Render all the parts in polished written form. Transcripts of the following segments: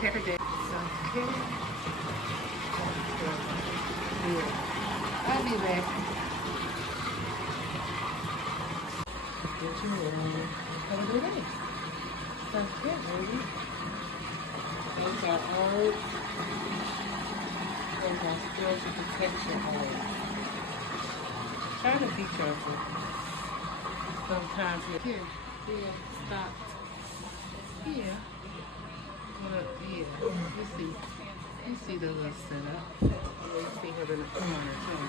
Every day. Self-care. I'll be back. Get you ready. Have a good day. Self-care, baby. Those are herbs. Those are spiritual protection herbs. Try to be careful. Sometimes you here. Yeah, stop. Yeah. Well, yeah. You see the little setup. You see her in the corner too.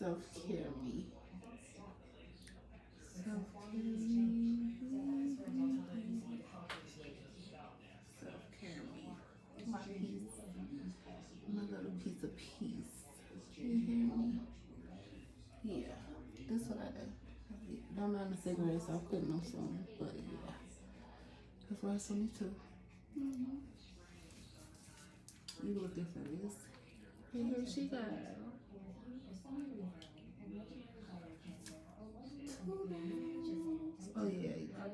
Self-care me. Self-care me. Self-care me. My piece. My little piece of peace. You hear me? Yeah. This what I do. Don't mind the cigarettes. I'll put them soon. But yeah. That's why it's on me too. You look different, Liz. And here she goes. Oh yeah, y'all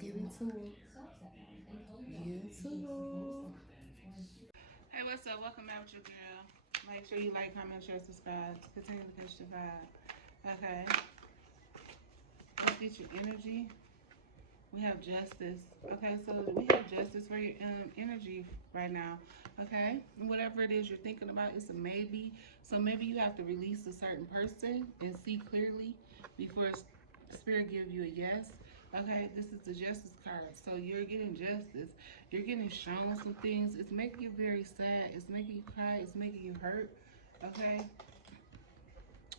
get into it. Get into it. Hey, what's up? Welcome out with your girl. Make sure you like, comment, share, subscribe. Continue to push the vibe. Okay. Let's get your energy. We have justice. Okay, so we have justice for your energy right now. Okay, and whatever it is you're thinking about, it's a maybe. So maybe you have to release a certain person and see clearly before spirit gives you a yes. Okay, this is the justice card. So you're getting justice. You're getting shown some things. It's making you very sad. It's making you cry. It's making you hurt. Okay.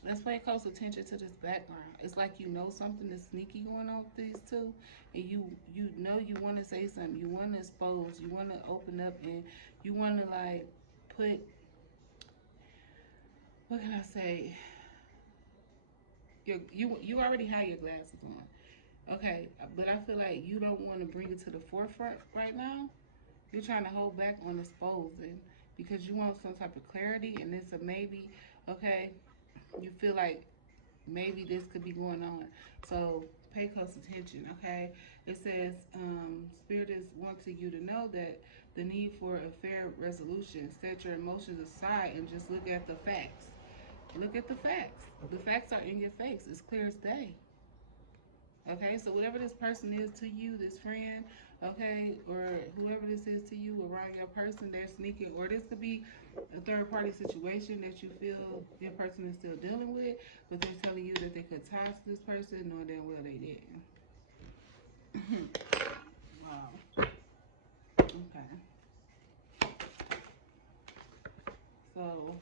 Let's pay close attention to this background. It's like you know something is sneaky going on with these two, and you know you want to say something. You want to expose. You want to open up, and you want to like put. What can I say? You already have your glasses on, okay? But I feel like you don't want to bring it to the forefront right now. You're trying to hold back on exposing because you want some type of clarity, and it's a maybe. Okay, you feel like maybe this could be going on. So pay close attention, okay? It says, Spirit is wanting you to know that the need for a fair resolution. Set your emotions aside and just look at the facts. Look at the facts. The facts are in your face. It's clear as day. Okay, so whatever this person is to you, this friend, okay, or whoever this is to you around your person, they're sneaking, or this could be a third party situation that you feel your person is still dealing with, but they're telling you that they could tie to this person, knowing damn well they didn't. Wow. Okay. So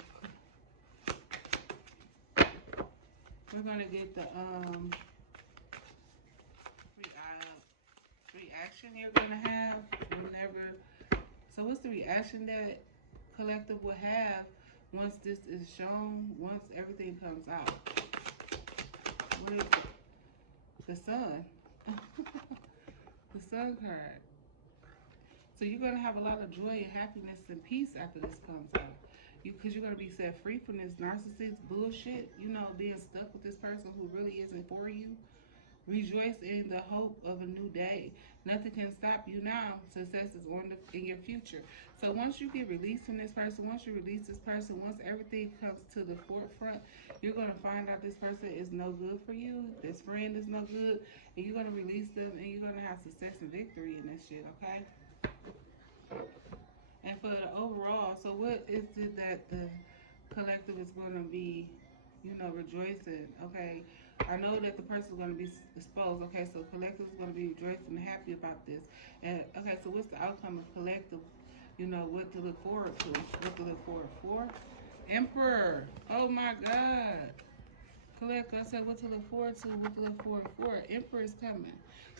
we're gonna get the reaction you're gonna have whenever. So what's the reaction that collective will have once this is shown? Once everything comes out, what is it? The sun. The sun card. So you're gonna have a lot of joy and happiness and peace after this comes out. Because you're gonna be set free from this narcissist bullshit. You know, being stuck with this person who really isn't for you. Rejoice in the hope of a new day. Nothing can stop you now. Success is in your future. So once you get released from this person, once you release this person, once everything comes to the forefront, you're going to find out this person is no good for you. This friend is no good. And you're going to release them and you're going to have success and victory in this shit, okay? And for the overall, so what is it that the collective is going to be, rejoicing, okay? I know that the person is going to be exposed, okay? So collective is going to be rejoicing and happy about this. And, okay, so what's the outcome of collective? What to look forward to? What to look forward for? Emperor. Oh, my God. Collective, I said what to look forward to, what to look forward for. Emperor is coming.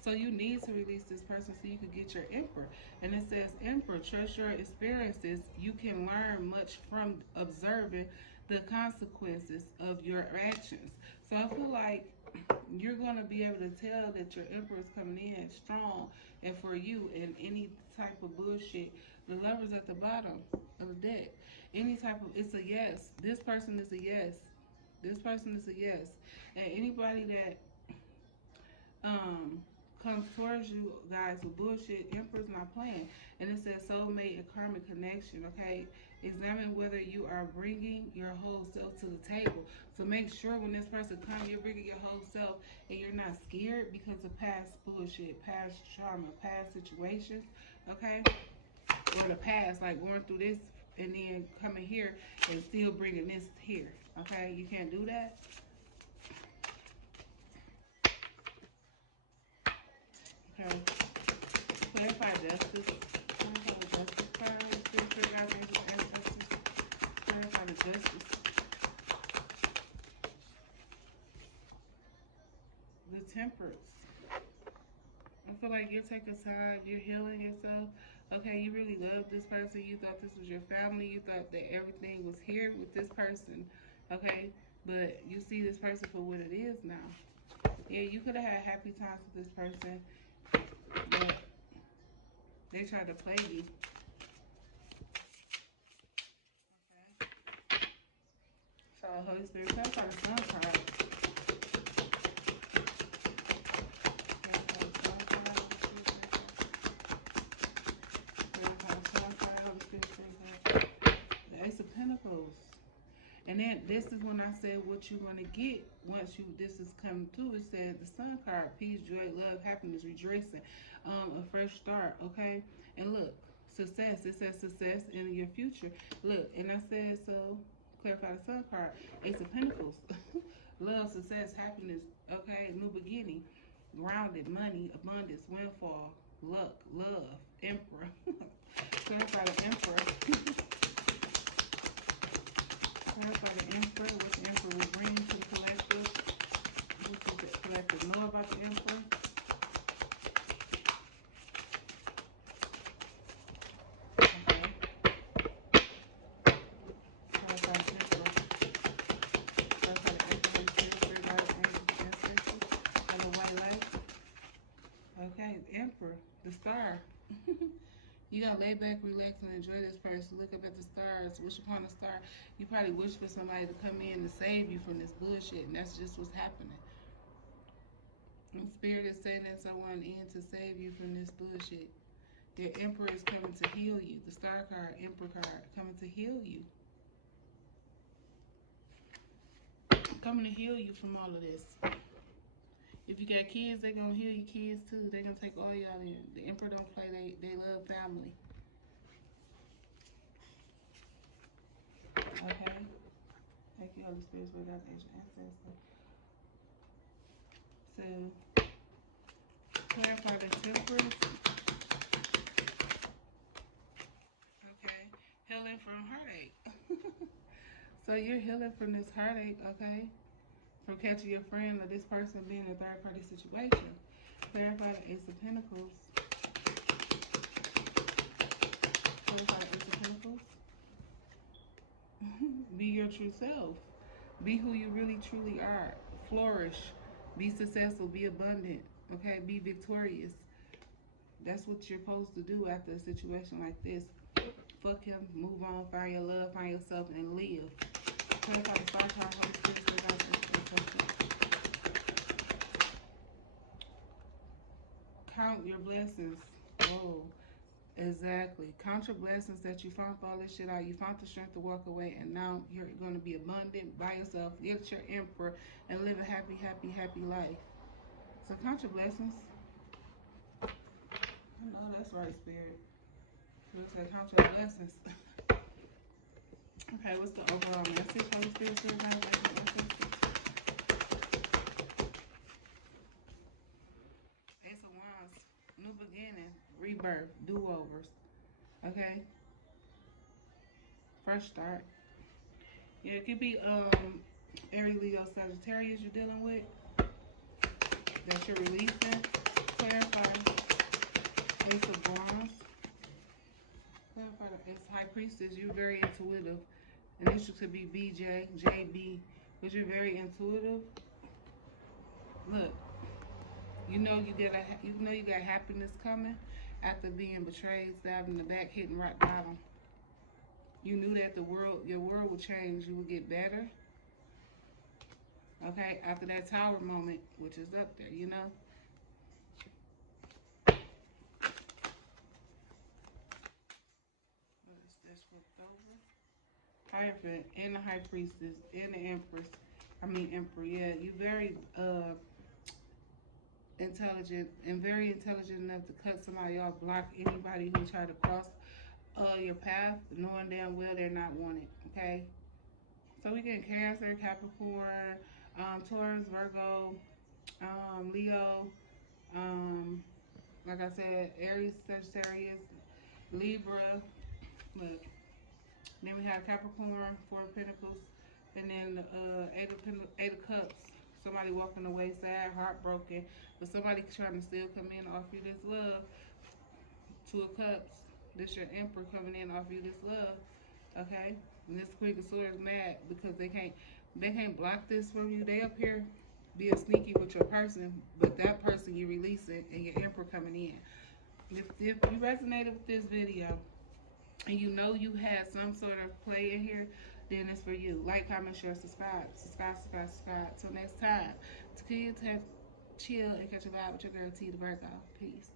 So you need to release this person so you can get your emperor. And it says, Emperor, trust your experiences. You can learn much from observing the consequences of your actions. So I feel like you're going to be able to tell that your emperor is coming in strong and for you in any type of bullshit. The lover's at the bottom of the deck. Any type of, it's a yes. This person is a yes. This person is a yes. And anybody that comes towards you guys with bullshit, Emperor's not playing. And it says soulmate and karmic connection, okay? Examine whether you are bringing your whole self to the table. So make sure when this person comes, you're bringing your whole self and you're not scared because of past bullshit, past trauma, past situations, okay? Or the past, like going through this and then coming here and still bringing this here, okay? You can't do that. Okay. Clarify justice. Clarify the justice card. Still figure out angels, ancestors. Clarify the justice. The temperance. I feel like you're taking time. You're healing yourself. Okay, you really love this person. You thought this was your family. You thought that everything was here with this person. Okay, but you see this person for what it is now. Yeah, you could have had happy times with this person, but they tried to play you. So, Holy Spirit, clarify the sun card. The Ace of Pentacles. And then this is when I said what you're going to get once this is coming through. It said the sun card, peace, joy, love, happiness, rejoicing, a fresh start, okay? And look, success. It says success in your future. Look, and I said, so clarify the sun card. Ace of Pentacles. Love, success, happiness, okay? New beginning. Grounded, money, abundance, windfall, luck, love, emperor. Clarify the emperor. Clarify the emperor, what the emperor will bring to the collective. What does the collective know about the emperor? Okay. Clarify the emperor. Clarify the emperor, spirit, life, angels, ancestors, and the white light. Okay, the emperor, the star. You gotta lay back, relax, and enjoy this person. Look up at the stars. Wish upon a star. You probably wish for somebody to come in to save you from this bullshit, and that's just what's happening. And Spirit is sending someone in to save you from this bullshit. Your Emperor is coming to heal you. The Star card, Emperor card, coming to heal you. Coming to heal you from all of this. If you got kids, they're going to heal your kids too. They're going to take all y'all in. The Emperor don't play. They love family. Okay? Thank you, Holy Spirit, for God's ancestors. So, clarify the temperance. Okay? Healing from heartache. So you're healing from this heartache, okay? From catching your friend or this person being in a third-party situation. Clarify the Ace of Pentacles. Clarify the Ace of Pentacles. Be your true self. Be who you really, truly are. Flourish. Be successful. Be abundant. Okay? Be victorious. That's what you're supposed to do after a situation like this. Fuck him. Move on. Find your love. Find yourself and live. Clarify the Star card. Holy Spirit, count your blessings. Oh, exactly. Count your blessings that you found all this shit out. You found the strength to walk away, and now you're going to be abundant by yourself. Get your Emperor and live a happy, happy, happy life. So count your blessings. I know that's right, Spirit. Looks like count your blessings. Okay, what's the overall message? Holy Spirit, Spirit, God, Ace of Wands, new beginning, rebirth, do-overs. Okay? Fresh start. Yeah, it could be Aries, Leo, Sagittarius you're dealing with. That you're releasing. Clarify. Ace of Wands. Clarify the Ace High Priestess. You're very intuitive. Initials could be BJ, JB, but you're very intuitive. Look, you know you got happiness coming after being betrayed, stabbed in the back, hitting rock bottom. You knew that your world would change. You would get better. Okay, after that tower moment, which is up there, you know. That's flipped over. Hierophant and the high priestess and the empress. I mean emperor. Yeah, you very intelligent and very intelligent enough to cut somebody off, block anybody who try to cross your path, knowing damn well they're not wanted. Okay, so we get Cancer, Capricorn, Taurus, Virgo, Leo, um, like I said, Aries, Sagittarius, Libra. Look, then we have Capricorn, Four of Pentacles, and then Eight of Cups. Somebody walking away sad, heartbroken, but somebody trying to still come in, offer you this love. Two of Cups. This your Emperor coming in, offer you this love. Okay, and this Queen of Swords mad because they can't block this from you. They up here being sneaky with your person, but that person you release it, and your Emperor coming in. If you resonated with this video and you know you had some sort of play in here, then it's for you. Like, comment, share, subscribe. Subscribe, subscribe, subscribe. Till next time. To kill, chill, and catch a vibe with your girl T the Virgo. Peace.